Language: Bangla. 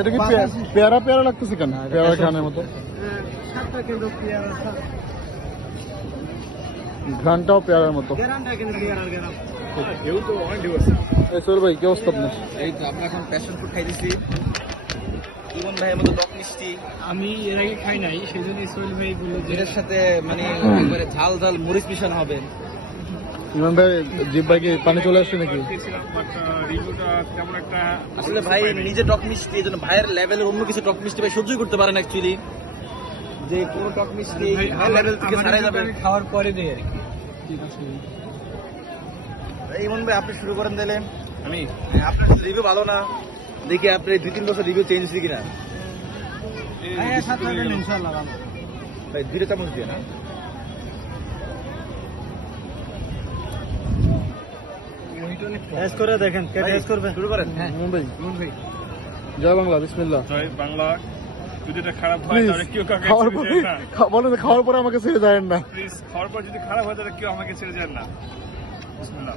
এটা কি পেয়ারা পেয়ারা লাগতেছে কেন? পেয়ারা খানের মতো ঘ্রানটাও পেয়ারার মতো। সোহেল ভাই কি অবস্থা আপনার? এই তো আমরা এখন প্যাশন ফ্রুট খাইতেছি। ইমন ভাইয়ের মতো টক মিষ্টি আমি এর আগে খাই নাই, সেই জন্য সোহেল ভাই বললো যে এটার সাথে মানে একবারে ঝাল ঝাল মরিচ মিশানো হবে। ইমন ভাই জিভ ভাই কি পানি চলে আসছে নাকি? আসলে ভাই নিজে টক মিষ্টি, এই জন্য ভাইয়ের লেভেলের অন্য কিছু টক মিষ্টি ভাই সহ্যই করতে পারেন অ্যাকচুয়ালি। যে কোনো টক মিষ্টি ভাই লেভেল থেকে ছাড়াই যাবে। খাওয়ার পরে দেয় আর কি। ইমন ভাই আপনি শুরু করেন দিলে। আমি আপনার রিভিউ ভালো না দেখি আপনি 2-3 বছর রিভিউ চেঞ্জ হয়েছে কিনা। হ্যাঁ, সাথে হবে ইনশাআল্লাহ ভালো। ভাই 2 চামচ দিয়ে না। টেস্ট করে দেখেন, কে টেস্ট করবে? শুরু করেন। ইমন ভাই ইমন ভাই জয় বাংলা, বিসমিল্লাহ। জয় বাংলা। যদি এটা খারাপ হয় প্লিজ তাহলে কেউ কাউকে খাওয়ার ছেড়ে পরে যায় না। বলেন খাওয়ার পরে আমাকে ছেড়ে যায় না। প্লিজ খাওয়ার পর যদি খারাপ হয় তাহলে কেউ আমাকে ছেড়ে যায় না। বিসমিল্লাহ।